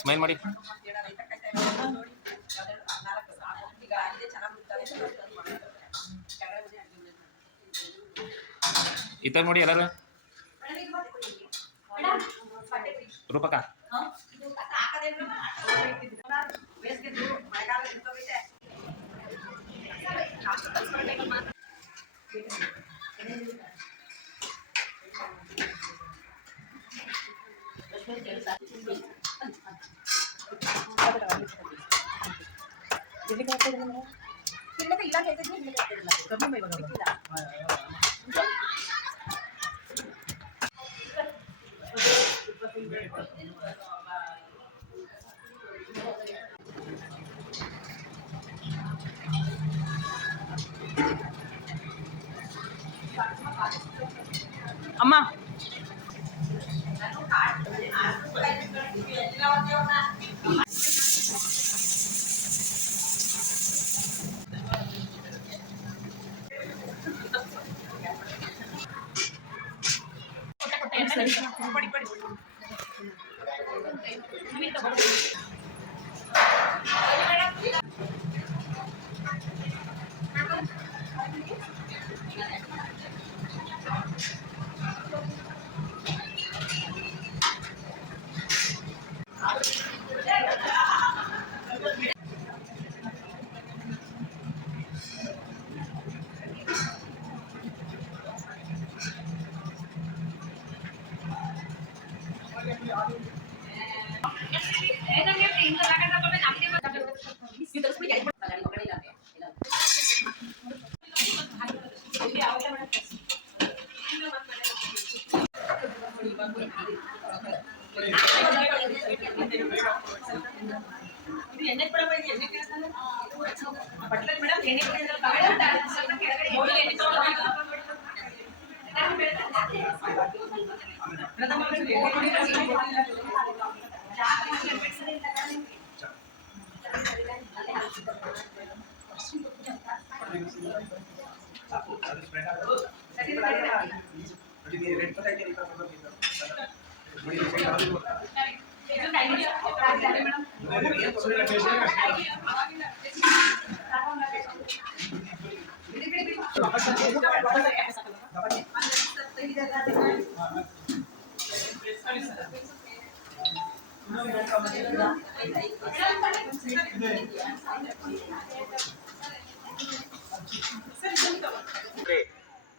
Smile ಮಾಡಿ. ಈ ತರ ನೋಡಿ ಎಲ್ಲರೂ. ರೂಪಕ ಅಮ್ಮ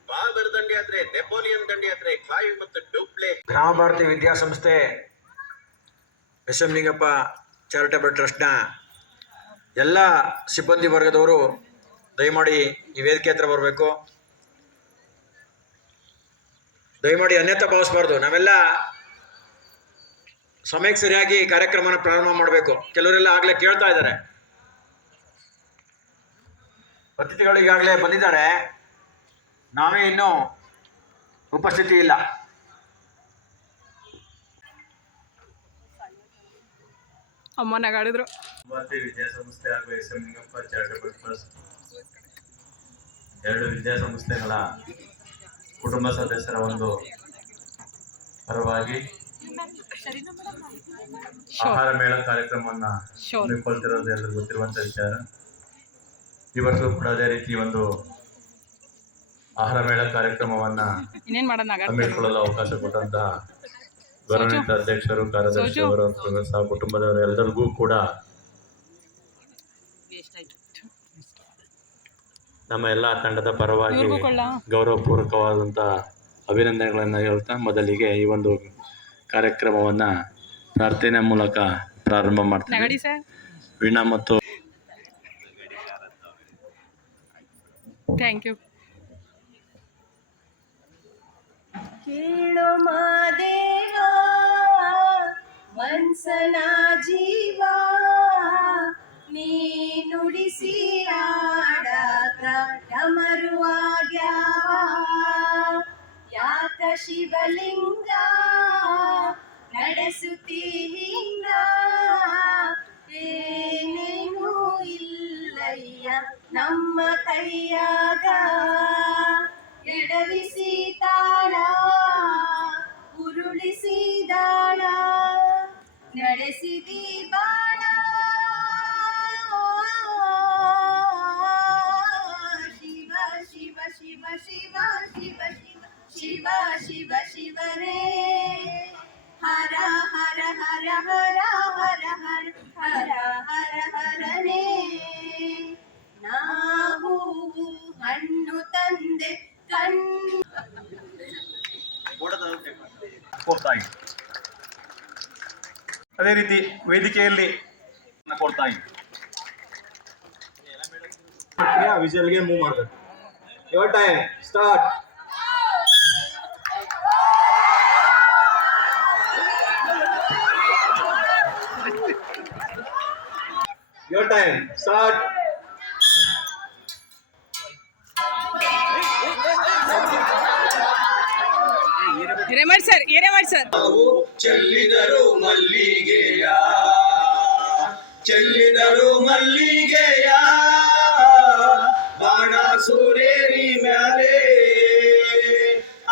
ಬಾಬರ್ ದಂಡಯಾತ್ರೆ, ನೆಪೋಲಿಯನ್ ದಂಡಯಾತ್ರೆ, ಕ್ಲೈವ್ ಮತ್ತು ಡೂಪ್ಲೆ. ಗ್ರಾಮ ಭಾರತಿ ವಿದ್ಯಾಸಂಸ್ಥೆ ಎಸ್ ಎಂ ಲಿಂಗಪ್ಪ ಚಾರಿಟಬಲ್ ಟ್ರಸ್ಟ್ನ ಎಲ್ಲ ಸಿಬ್ಬಂದಿ ವರ್ಗದವರು ದಯಮಾಡಿ ಈ ವೇದಿಕೆ ಹತ್ರ ಬರಬೇಕು. ದಯಮಾಡಿ ಅನ್ಯತಾ ಭಾವಿಸಬಾರ್ದು. ನಾವೆಲ್ಲ ಸಮಯಕ್ಕೆ ಸರಿಯಾಗಿ ಕಾರ್ಯಕ್ರಮನ ಪ್ರಾರಂಭ ಮಾಡಬೇಕು. ಕೆಲವರೆಲ್ಲ ಆಗಲೇ ಕೇಳ್ತಾ ಇದ್ದಾರೆ. ಅತಿಥಿಗಳು ಈಗಾಗಲೇ ಬಂದಿದ್ದಾರೆ, ನಾವೇ ಇನ್ನೂ ಉಪಸ್ಥಿತಿ ಇಲ್ಲ. ಅಮ್ಮನಾಗಾಡಿದ್ರು. ಭಾರತೀಯ ವಿದ್ಯಾಸಂಸ್ಥೆ ಹಾಗೂ S M Lingappa charitable trust ಎರಡು ವಿದ್ಯಾಸಂಸ್ಥೆಗಳ ಕುಟುಂಬ ಸದಸ್ಯರ ಒಂದು ಪರವಾಗಿ ಆಹಾರ ಮೇಳ ಕಾರ್ಯಕ್ರಮವನ್ನು ಹಮ್ಮಿಕೊಳ್ತಿರೋದು ಎಲ್ಲರಿಗೂ ಗೊತ್ತಿರುವಂಥ ವಿಚಾರ. ಈ ವರ್ಷವೂ ಕೂಡ ಅದೇ ರೀತಿ ಒಂದು ಆಹಾರ ಮೇಳ ಕಾರ್ಯಕ್ರಮವನ್ನು ಹಮ್ಮಿಕೊಳ್ಳಲು ಅವಕಾಶ ಕೊಟ್ಟಂತಹ ಗೌರವಾನ್ವಿತ ಅಧ್ಯಕ್ಷರು, ಕಾರ್ಯದರ್ಶಿಯವರು, ಸಹ ಕುಟುಂಬದವರು ಎಲ್ಲರಿಗೂ ಕೂಡ ನಮ್ಮ ಎಲ್ಲ ತಂಡದ ಪರವಾಗಿ ಗೌರವಪೂರ್ವಕವಾದಂಥ ಅಭಿನಂದನೆಗಳನ್ನು ಹೇಳ್ತಾ ಮೊದಲಿಗೆ ಈ ಒಂದು ಕಾರ್ಯಕ್ರಮವನ್ನು ಪ್ರಾರ್ಥನೆ ಮೂಲಕ ಪ್ರಾರಂಭ ಮಾಡ್ತೀವಿ. ವೀಣಾ ಮತ್ತು ಥ್ಯಾಂಕ್ ಯು. ಕೇಳೋ ಮಾದೇವ ಮನ್ಸನ ಜೀವ ನೀ ನುಡಿಸಿ ಆಡಾಕ ಡಮರುವಾಗ್ಯಾವ ಯಾಕ ಶಿವಲಿಂಗ ನಡೆಸುತ್ತೀ ಹಿಂಗ ಏನೇನೂ ಇಲ್ಲಯ್ಯ ನಮ್ಮ ಕೈಯಾಗ ಎಡವಿಸಿ ತಾಳ ಉರುಳಿಸಿದಾಳ ನಡೆ ಎಸಿದಿ ಬಾಣ ಶಿವ ಶಿವ ಶಿವ ಶಿವ ಶಿವ ಶಿವ ಶಿವ ಶಿವ ಶಿವರೇ ಹರ ಹರ ಹರ ಹರ ಹರ ಹರ ಹರ ಹರ ಹರನೇ ನಾವು ಹಣ್ಣು ತಂದೆ ಕಣ್ಣು ಕೊಡ್ತಾ ಇದ್ವಿ. ಅದೇ ರೀತಿ ವೇದಿಕೆಯಲ್ಲಿ ಕೊಡ್ತಾ ಇದ್ವಿ. ವಿಜುವಲ್ಗೆ ಮೂವ್ ಮಾಡ್ಬೇಕು. Your time start. Your time start. Hiremath sir ಚೆಲ್ಲಿದರು ಮಲ್ಲಿಗೆಯ ಚೆಲ್ಲಿದರು ಮಲ್ಲಿಗೆಯ ಬಾಣ ಸೂರೇರಿ ಮ್ಯಾಲೆ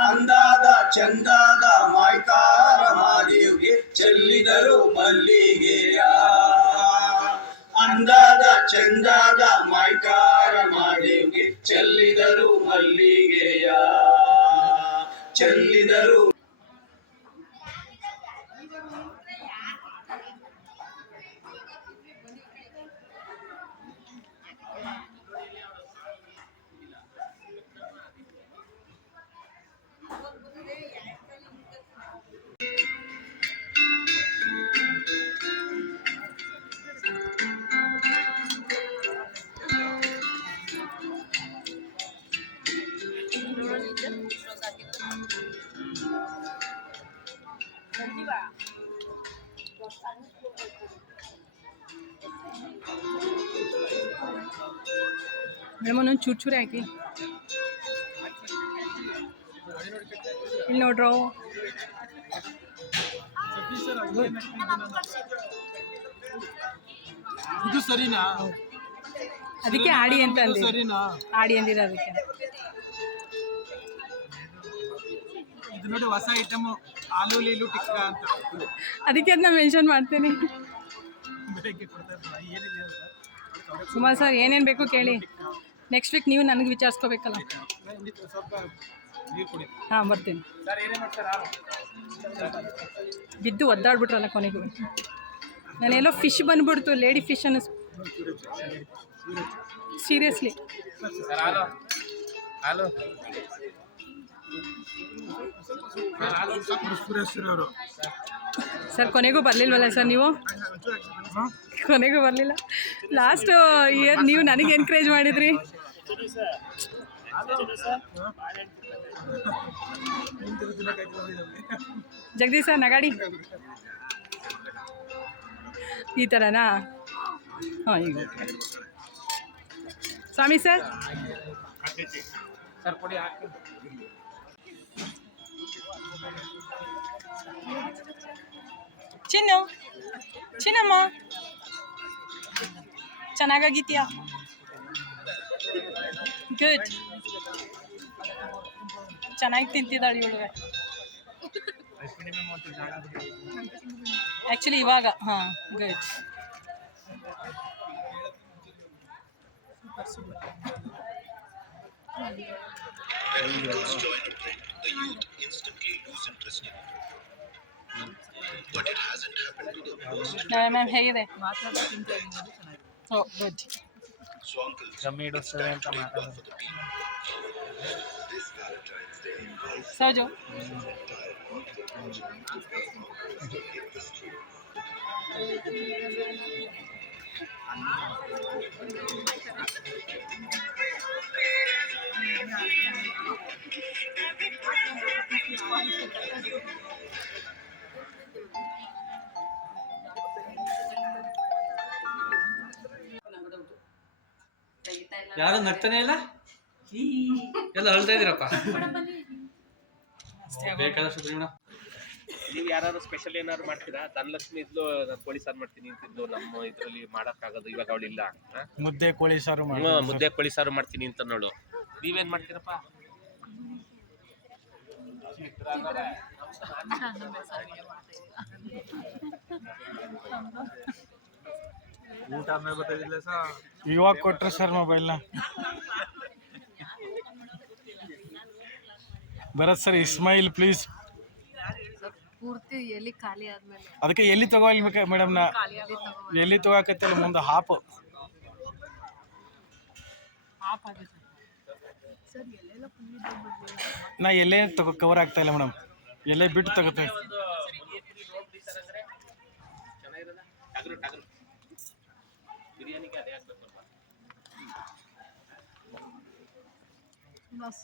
ಅಂದಾದ ಚಂದಾದ ಮಾಯ್ಕಾರ ಮಾದೇವ್ಗೆ ಚೆಲ್ಲಿದರು ಮಲ್ಲಿಗೆಯ ಅಂದಾದ ಚಂದಾದ ಮಾಯ್ಕಾರ ಮಾದೇವ್ಗೆ ಚೆಲ್ಲಿದರು ಮಲ್ಲಿಗೆಯ ಚೆಲ್ಲಿದರು. ಮೇಡಮ್ ಒಂದೊಂದು ಚೂರು ಹಾಕಿ ಇಲ್ಲಿ ನೋಡ್ರೋ. ಇದು ಸರಿನಾ? ಅದಕ್ಕೆ ಆಡಿ ಅಂತ ಅಂದಿ. ಆಡಿ ಅಂದಿರ ಅದಕ್ಕೆ. ಇದು ನೋಡಿ ಹೊಸ ಐಟಮ್ ಆಲೂ ಲೀಲು ಟಿಕ್ಕ ಅಂತ. ಅದಕ್ಕೆ ಅದನ್ನ ಮೆನ್ಷನ್ ಮಾಡ್ತೀನಿ. ಸುಮಾರು ಸರ್ ಏನೇನು ಬೇಕು ಕೇಳಿ. ನೆಕ್ಸ್ಟ್ ವೀಕ್ ನೀವು ನನಗೆ ವಿಚಾರಿಸ್ಕೋಬೇಕಲ್ಲ. ಹಾಂ ಬರ್ತೀನಿ. ಬಿದ್ದು ಒದ್ದಾಡ್ಬಿಟ್ರಲ್ಲ ಕೊನೆಗೂ. ನಾನೆಲ್ಲೋ ಫಿಶ್ ಬಂದ್ಬಿಡ್ತು, ಲೇಡಿ ಫಿಶ್ ಅನ್ನಿಸ್. ಸೀರಿಯಸ್ಲಿ ಸರ್ ಕೊನೆಗೂ ಬರಲಿಲ್ವಲ್ಲ ಸರ್ ನೀವು? ಕೊನೆಗೂ ಬರಲಿಲ್ಲ. ಲಾಸ್ಟ್ ಇಯರ್ ನೀವು ನನಗೆ ಎನ್ಕರೇಜ್ ಮಾಡಿದ್ರಿ. ಜಗದೀಶ್ ಸರ್ ನಗಾಡಿ ಈ ಥರನಾ? ಹಾಂ ಈಗ ಸ್ವಾಮಿ ಸರ್ ಸರ್ ಕೊಡಿ ಹಾಕಿ. ಚಿನ್ನಮ್ಮ ಚೆನ್ನಾಗಾಗಿತ್ಯಾ? ಗುಡ್. ಚೆನ್ನಾಗಿ ತಿಂತಿದ್ದಾಳೆ ಇವಳು ಆ್ಯಕ್ಚುಲಿ ಇವಾಗ. ಹಾಂ ಗುಡ್. ಮ್ಯಾಮ್ ಹೇಗಿದೆ? ಓ ಗುಡ್. ಕಮ್ಮಿ ಇಡಿಸ್ತದೆ ಅಂತ ಮಾತಾಡೋದು. ಸಹಜ. ಯಾರು ನಗ್ತಾನೆ ಇಲ್ಲ, ಎಲ್ಲ ಅಳ್ತಾ ಇದ್ದೀರಪ್ಪ. ಬೇಕಾದಷ್ಟು ನೀವು ಯಾರು ಸ್ಪೆಷಲ್ ಏನಾದ್ರು ಮಾಡ್ತೀರಾ? ಧನಲಕ್ಷ್ಮಿ ಇದ್ಲು, ನಾನು ಕೋಳಿ ಸಾರು ಮಾಡ್ತೀನಿ ಅಂತಿದ್ಲು. ನಮ್ಮ ಇದರಲ್ಲಿ ಮಾಡೋಕ್ಕಾಗೋದು ಇವಾಗ ಅವಳಿಲ್ಲ. ಮುದ್ದೆ ಕೋಳಿ ಸಾರು ಮುದ್ದೆ ಕೋಳಿ ಸಾರು ಮಾಡ್ತೀನಿ ಅಂತ ನೋಡು. ನೀವೇನ್ ಮಾಡ್ತೀರಪ್ಪ? ಊಟ ಆದ್ಮೇಲೆ ಗೊತ್ತಾಗಿಲ್ಲ ಸರ್, ಇವಾಗ ಕೊಟ್ರೆ ಸರ್ ಮೊಬೈಲ್ನ. ಬರತ್ ಸರ್, ಇಸ್ಮಾಯಿಲ್ ಪ್ಲೀಸ್. ಪೂರ್ತಿ ಎಲ್ಲಿ ಖಾಲಿ ಆದ್ಮೇಲೆ ಅದಕ್ಕೆ ಎಲ್ಲಿ ತಗೋಲ್ಬೇಕ ಮೇಡಮ್, ನಾ ಎಲ್ಲಿ ತಗೋಕತ್ತಿಲ್ಲ ಮುಂದೆ ಹಾಪ್ ನಾ ಎಲ್ಲೇ ಕವರ್ ಆಗ್ತಾ ಇಲ್ಲ ಮೇಡಮ್, ಎಲ್ಲೇ ಬಿಟ್ಟು ತಗೋತೇನೆ. ಚೆನ್ನಾಗಿರಲ್ಲ ಟಗರು ಟಗರು ಬಿರಿಯಾನಿಗೆ ಅದೇ ಆಗ್ಬೇಕಲ್ವಾ. ಬಸ್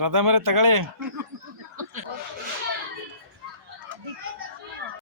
ರಥ ಮೇಲೆ ತಗೊಳ್ಳಿ.